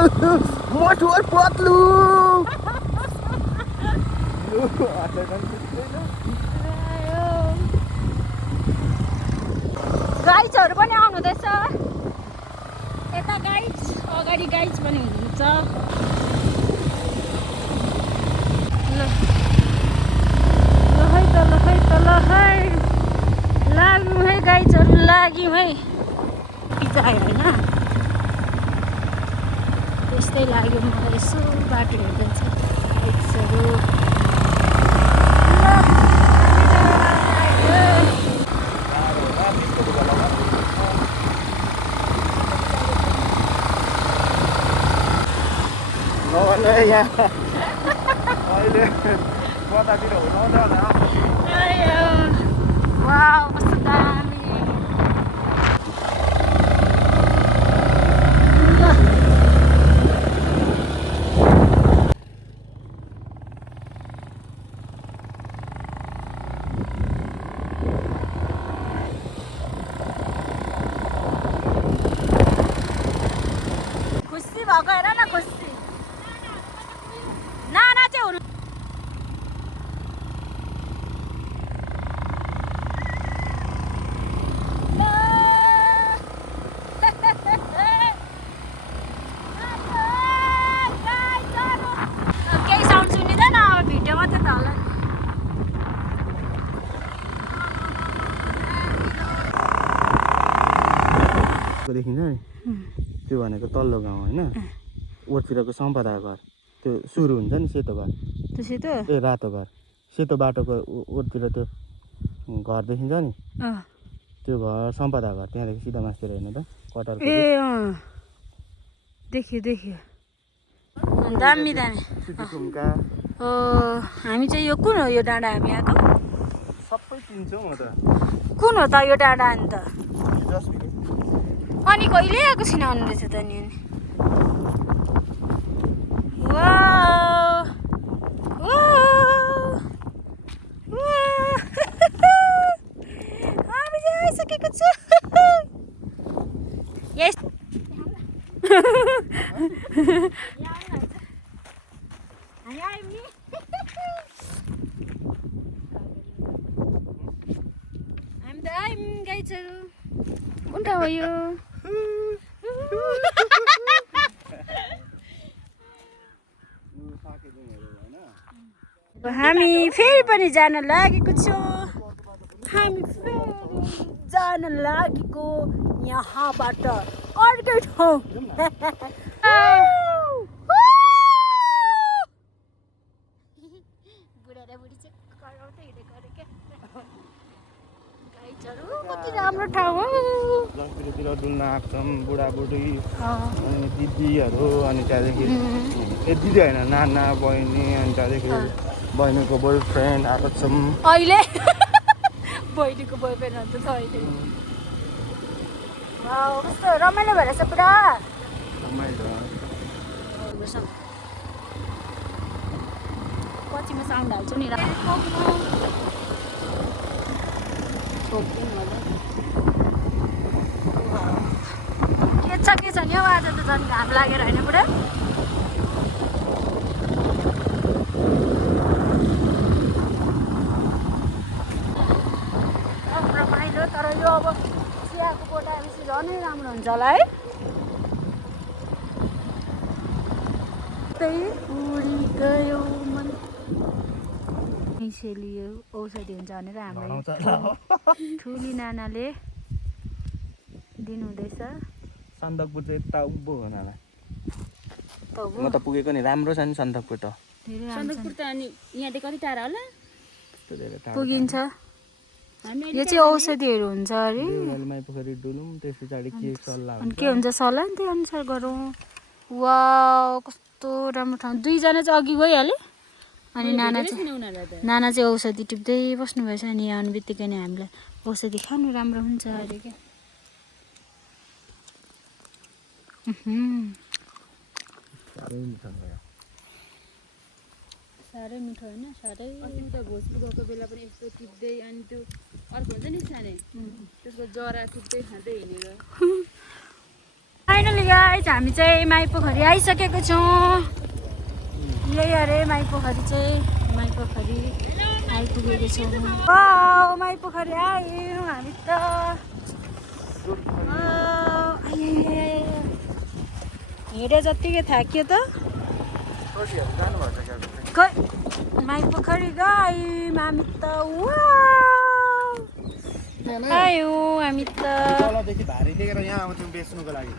मोटो और पतलू गाइड्सहरू पनि आउनुहुँदैछ यता गाइड्स अगाडि गाइड्स पनि हुनुहुन्छ ल है त ल है त ल है लाग्यौँ है गाइड्सहरू लाग्यौँ है बिचायो होइन त्यस्तै लाग्यो मलाई यसो बाटो हेर्दै छ गाइड्सहरू यहाँ अहिले कतातिर हुनुहुँदैन होला वाउ कस्तो दामी खुसी भएको हेर न खुसी नाना चाहिँ हुनु केही साउन्ड सुनिँदैन अब भिडियो मात्रै त होला देखिन्छ नि त्यो भनेको तल्लो गाउँ होइन ओरतिरको सम्पदा घर त्यो सुरु हुन्छ नि सेतो घर त्यो सेतो ए रातो घर सेतो बाटोको ओरतिर त्यो घर देखिन्छ नि त्यो घर सम्पदा घर त्यहाँदेखि सिधा मास्तिर हेर्नु त कटरको ए देख्यो देख्यो दामी दामी हामी चाहिँ यो कुन हो यो डाँडा हामी आएको सबै चिन्छौँ म त कुन हो त यो डाँडा अन्त अनि कहिले आएको छैन भन्नुहुँदैछ त नि हामी चाहिँ आइसकेको छु यस हामी आयौँ नि हामी त आयौँ गाइजहरू कुन ठाउँ हो यो हामी फेरि पनि जान लागेको छौँ हामी फेरि जान लागेको यहाँबाट अर्कै ठाउँ बुढा र बुढी चाहिँ कराउँदै हिँडेको अरे क्या गाइडहरू कति राम्रो ठाउँ हो जसतिर डुल्न आँट्छौँ बुढाबुढी अनि दिदीहरू अनि त्यहाँदेखि ए दिदी होइन नाना बहिनी अनि त्यहाँदेखि बहिनीको बोयफ्रेन्ड आएको छौँ अहिले बहिनीको बोयफ्रेन्ड हुन्छ त अहिले कस्तो रमाइलो भएर छ पुरा पछिमा साउन्ड हाल्छु नि के छ नि हौ आज त झन् घाम लागेर होइन पुरा रमाइलो तर यो अब चियाको कोटा बेसी झनै राम्रो हुन्छ होला है उडी गयो मन मिसेलियो औषधि हुन्छ भनेर हाम्रो ठुली नानाले दिनुहुँदैछ सन्दकपुर चाहिँ यता उभो हो नाना म त पुगेको नि राम्रो छ नि सन्दकपुर त सन्दकपुर त अनि यहाँदेखि कति टाढा होला पुगिन्छ यो चाहिँ औषधिहरू हुन्छ अरे माई पोखरी डुलौँ त्यस पछाडि के सल्लाह अनि के हुन्छ सल्लाह नि त्यही अनुसार गरौँ वाउ कस्तो राम्रो ठाउँ दुईजना चाहिँ अघि गइहाल्यो अनि नाना चाहिँ औषधि टिप्दै बस्नुभएछ अनि यहाँ आउने बित्तिकै नै हामीलाई औषधि खानु राम्रो हुन्छ अरे क्या साह्रै मिठो होइन साह्रै त भोजपुर गएको बेला पनि यस्तो टिप्दै अनि त्यो अर्को हुन्छ नि सानै त्यसको जरा टिप्दै खाँदै हिँडेर फाइनली गाइज हामी चाहिँ माइपोखरी आइसकेको छौँ। यही अरे माइपोखरी चाहिँ माइपोखरी आइपुगेको छौँ। वाउ माइपोखरी आयौँ हामी त। हिँडे जत्तिकै थाक्यो त। खै माइपोखरी गयौँ हामी त। आयौँ हामी त। तलदेखि भारी लिएर यहाँ आउँथ्यौँ बेच्नुको लागि।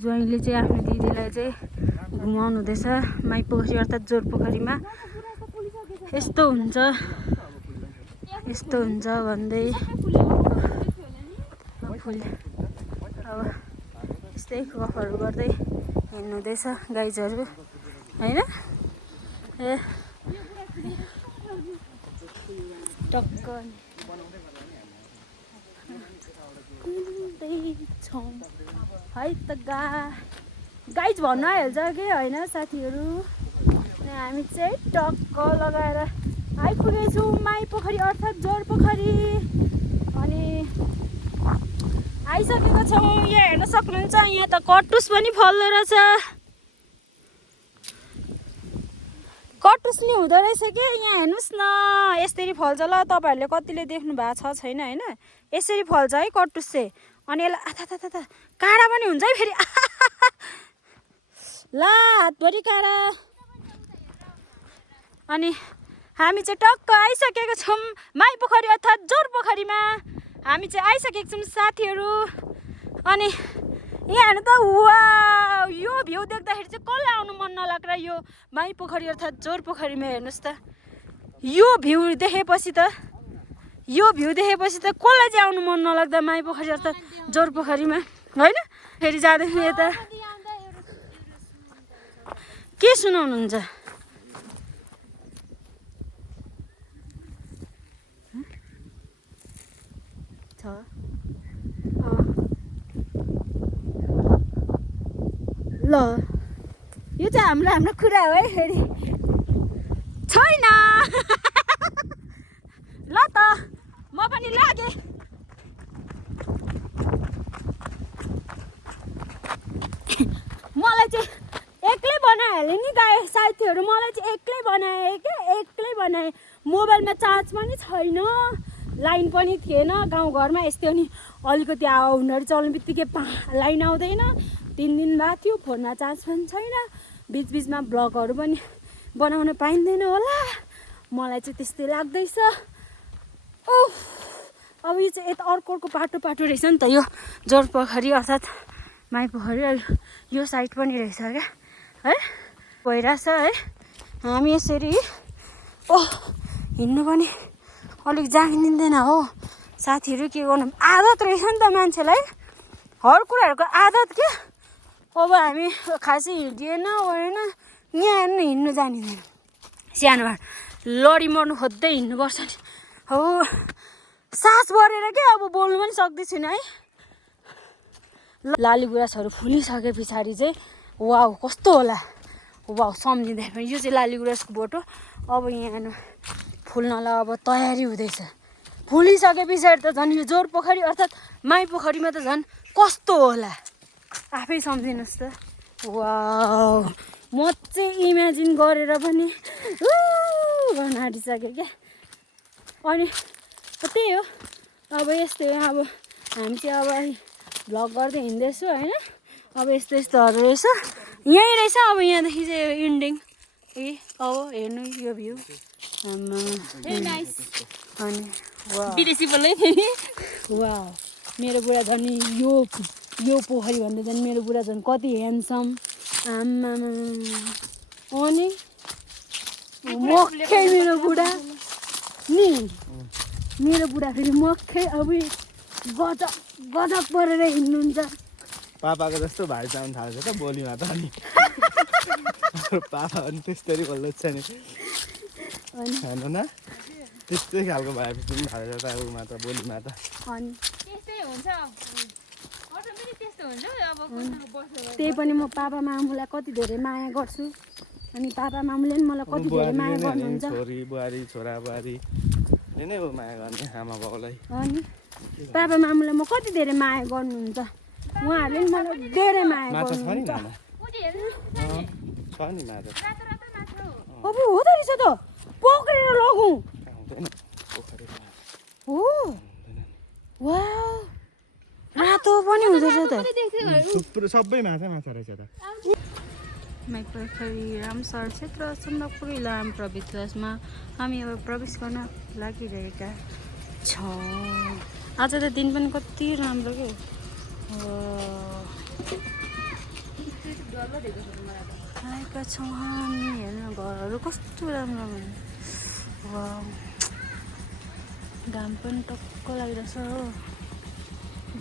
ज्वाइँले चाहिँ आफ्नो दिदीलाई चाहिँ घुमाउनु हुँदैछ माइपोखरी अर्थात् जोरपोखरीमा। यस्तो हुन्छ यस्तो हुन्छ भन्दै अब यस्तै गफहरू गर्दै हिँड्नु हुँदैछ गाइजहरू होइन। ए टक्क है त गाइज भन्नु आइहाल्छ कि होइन साथीहरू। हामी चाहिँ टक्क लगाएर आइपुगेछौँ माइपोखरी अर्थात् जोरपोखरी। अनि आइसकेको छौँ। यहाँ हेर्न सक्नुहुन्छ यहाँ त कटुस पनि फल्दो रहेछ। कटुस नि हुँदो रहेछ कि यहाँ हेर्नुहोस् न यसरी फल्छ। ल तपाईँहरूले कतिले देख्नु भएको छ छैन होइन। यसरी फल्छ है कटुस चाहिँ। अनि यसलाई आथा काँडा पनि हुन्छ है फेरि। ला हातभरि काँडा। अनि हामी चाहिँ टक्क आइसकेको छौँ माइपोखरी अर्थात् जोरपोखरीमा। हामी चाहिँ आइसकेको छौँ साथीहरू। अनि यहाँ हेर्नु त वा यो भ्यू देख्दाखेरि चाहिँ कसलाई आउनु मन नलाग्ला यो माइपोखरी अर्थात् जोरपोखरीमा। हेर्नुहोस् त यो भ्यू देखेपछि त कसलाई चाहिँ आउनु मन नलाग्दा माइपोखरी अर्थात् जोरपोखरीमा होइन। फेरि जाँदाखेरि यता के सुनाउनुहुन्छ? ल यो चाहिँ हाम्रो कुरा हो है फेरि छैन। ल त म पनि लागेँ। मलाई चाहिँ एक्लै बनाइहालेँ नि गाई साथीहरू। मलाई चाहिँ एक्लै बनाएँ क्या एक्लै बनाएँ। मोबाइलमा चार्ज पनि छैन लाइन पनि थिएन गाउँघरमा यस्तै। अनि अलिकति हुन्डरी चल्ने बित्तिकै लाइन आउँदैन। 3 दिन भएको थियो फोनमा चार्ज पनि छैन। बिचबिचमा भ्लगहरू पनि बनाउन पाइँदैन होला। मलाई चाहिँ त्यस्तै लाग्दैछ। ओह अब यो चाहिँ यता अर्को पाटो रहेछ नि त यो जोरपोखरी अर्थात् माइपोखरी। यो साइड पनि रहेछ क्या है भइरहेछ है। हामी यसरी ओह हिँड्नु पनि अलिक जागिँदैन हो साथीहरू। के गर्नु आदत रहेछ नि त मान्छेलाई हर कुराहरूको आदत क्या। अब हामी खासै हिँडिएन ओरेन यहाँ हेर्नु हिँड्नु जानिँदैन। सानोबाट लडी मर्नु खोज्दै हिँड्नुपर्छ नि हो। सास बढेर क्या अब बोल्नु पनि सक्दैछुँ है। लाली गुराँसहरू फुलिसके पछाडि चाहिँ वाउ कस्तो होला। वाउ सम्झिँदै पनि यो चाहिँ लाली गुराँसको बोटो। अब यहाँ हेर्नु फुल्नलाई अब तयारी हुँदैछ। फुलिसके पछाडि त झन् यो जोरपोखरी अर्थात् माइपोखरीमा त झन् कस्तो होला आफै सम्झिनुहोस् त। वाउ म चाहिँ इमेजिन गरेर पनि गर्न आँटिसकेँ क्या। अनि त्यही हो अब यस्तै हो। अब हामी चाहिँ अब भ्लग गर्दै हिँड्दैछु होइन। अब यस्तोहरू रहेछ यहीँ रहेछ। अब यहाँदेखि चाहिँ इन्डिङ ए अब हेर्नु यो भ्यू अनि विदेशी बोल्दै थिएँ। वाउ मेरो बुढा झन् यो पोखरी भन्दा झन् मेरो बुढा झन् कति ह्यान्डसम। आम्मा अनि मक्खै मेरो बुढा नि मेरो बुढा फेरि मक्खै अब गजब परेर हिँड्नुहुन्छ। पापाको जस्तो भाइ चाहनु थाल्छ त बोलीमा त। अनि पापा पनि त्यस्तरी बोल्दैछ नि हेर्नु न त्यस्तै खालको भएपछि पनि थालेछ त उमा त बोलीमा त। अनि त्यस्तै हुन्छ अटोमेटिक त्यस्तो हुन्छ। अब त्यही पनि म पापा मामुलाई कति धेरै माया गर्छु। अनि पापा मामुले पनि मलाई कति धेरै माया गर्नुहुन्छ। छोरी बुहारी छोरा बुहारी हामीले नै हो माया गर्ने आमा बाउलाई अनि बाबा मामुलाई म कति धेरै माया गर्नुहुन्छ उहाँहरूले नि मलाई धेरै माया माछा छ नि गर्नुहुन्छ नाना छ नि माछा अब हो त रहेछ त पक्रेर लगौँ हुँदैन पोखरीमा हो वा रातो पनि हुँदो रहेछ त थुप्रो सबै माछा रहेछ त पोखरी रामसर क्षेत्र सन्दकपुर इलाम प्रविश्वासमा हामी अब प्रवेश गर्न लागिरहेका छौँ। आज त दिन पनि कति राम्रो के आएका छौँ हामी हेर्न घरहरू कस्तो राम्रो वा घाम पनि टक्क लागिरहेछ हो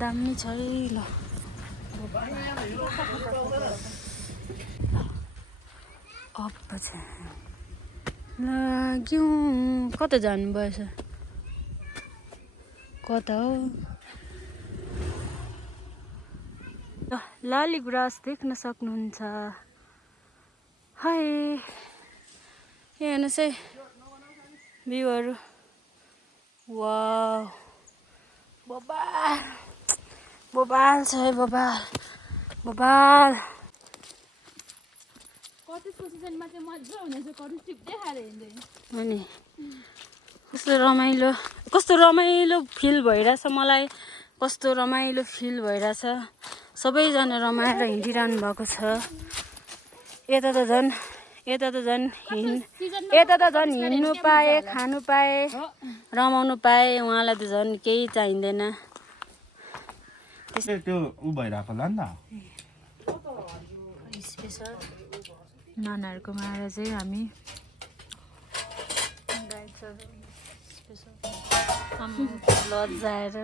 दामी छ है ल अब चाहिँ लाग्यौँ कता जानु भएछ कता हो लाली गुराँस देख्न सक्नुहुन्छ हाय हेर्नुहोस् है भ्यूहरू वाउ बबाल बबाल छ है बबाल बबाल कति पोजिसनमा चाहिँ मजा हुनेछ कति टिप्दै खाएर हिँड्दै अनि कस्तो रमाइलो फिल भइरहेछ मलाई कस्तो रमाइलो फिल भइरहेछ सबैजना रमाएर हिँडिरहनु भएको छ यता त झन् हिँड्नु पाएँ खानु पाएँ रमाउनु पाएँ उहाँलाई त झन् केही चाहिँदैन त्यो उ भइरहेको होला नि त स्पेसल नानाहरूको आएर चाहिँ हामी लजाएर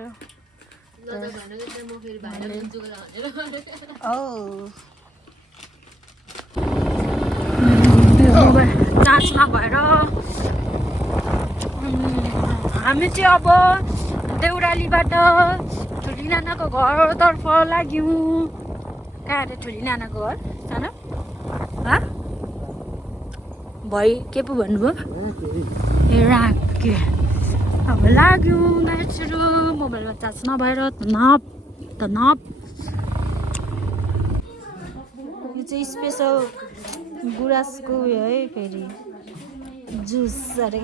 चार्ज नभएर हामी चाहिँ अब देउरालीबाट ठुली नानाको घरतर्फ लाग्यौँ कहाँ अरे ठुली नानाको घर सानो भाइ के पो भन्नुभयो ए राखे अब लाग्यौँ दाजुहरू मोबाइलमा चार्ज नभएर तनाप यो चाहिँ स्पेसल गुराँसको उयो है फेरि जुस अरे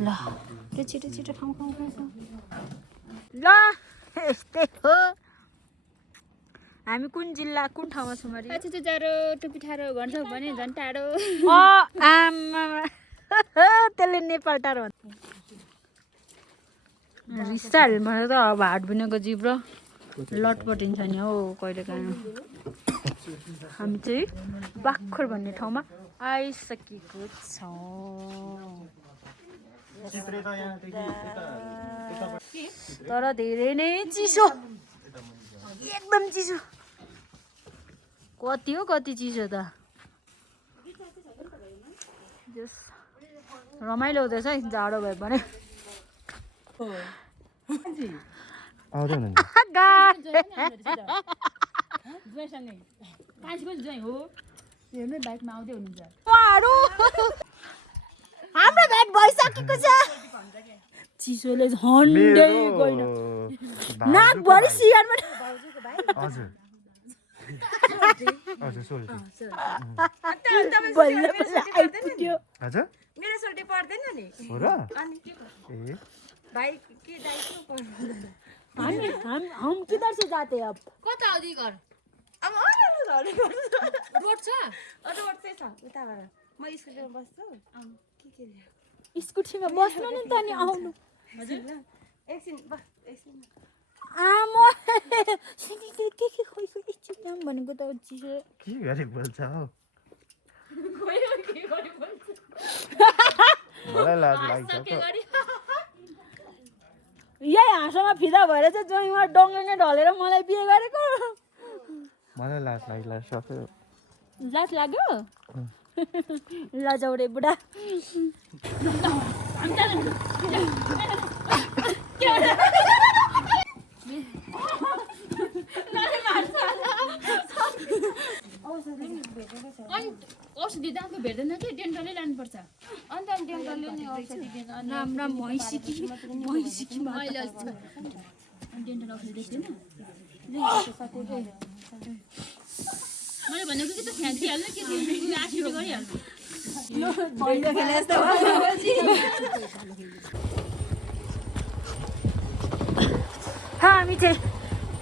ल त्यो छिटो खाउँ ल यस्तै हो हामी कुन जिल्ला कुन ठाउँमा छौँ अरे अच्छा जाडो टुपी ठाडो भन्छ भने झन् टाढो आमा त्यसले नेपाल टाढो रिसाहरू भनेर त अब हाट बुनेको जिब्रो लटपटिन्छ नि हौ कहिले काहीँ हामी चाहिँ बाख्खर भन्ने ठाउँमा आइसकेको छौँ तर धेरै नै चिसो एकदम चिसो कति चिसो त रमाइलो हुँदैछ है जाडो भयो भने बाइकमा आउँदै हुनुहुन्छ हाम्रो भेट भइसकेको छ चिसोले झन्डै गएन नाकभरि सियारमा बल्ल आइपुग्यो मेरो सोल्टी पर्दैन नि हो र ए भाइ के दाइको पर्दैन हम किधर से जाते अब कता आउँदै घर अब अरू झर्ने गर्छ रोड छ रोड चाहिँ छ उताबाट म स्कुटीमा बस्छु के स्कुटीमा बस्नु नि त नि आउनु एकछिन बस एकछिन आमा के खोइ भनेको त चिसो के गरे बोल्छ हौ मलाई लाज लाग्छ त यही हाँसोमा फिदा भएर चाहिँ ज्वाइँमा डङ्गने ढलेर मलाई बिहे गरेको मलाई लाज लाग्ला सक्यो लाज लाग्यो लजाउरे बुढा अनि औषधि दामको भेट्दैन कि डेन्टलै लानुपर्छ अन्त अनि डेन्टलले नि औषधि दिन्छ अनि राम्रा भैँसिकी अहिले डेन्टल औषधि दिँदैन मैले भनेको कि त फ्याँकिहाल्नु के आठीले गरिहाल्नु हामी चाहिँ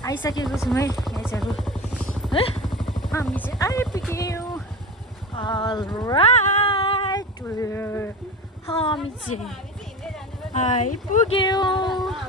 आइसकेको छौँ है याइसहरू है हामी चाहिँ आइपुग्यौँ अलराइट हामी चाहिँ आइपुग्यौँ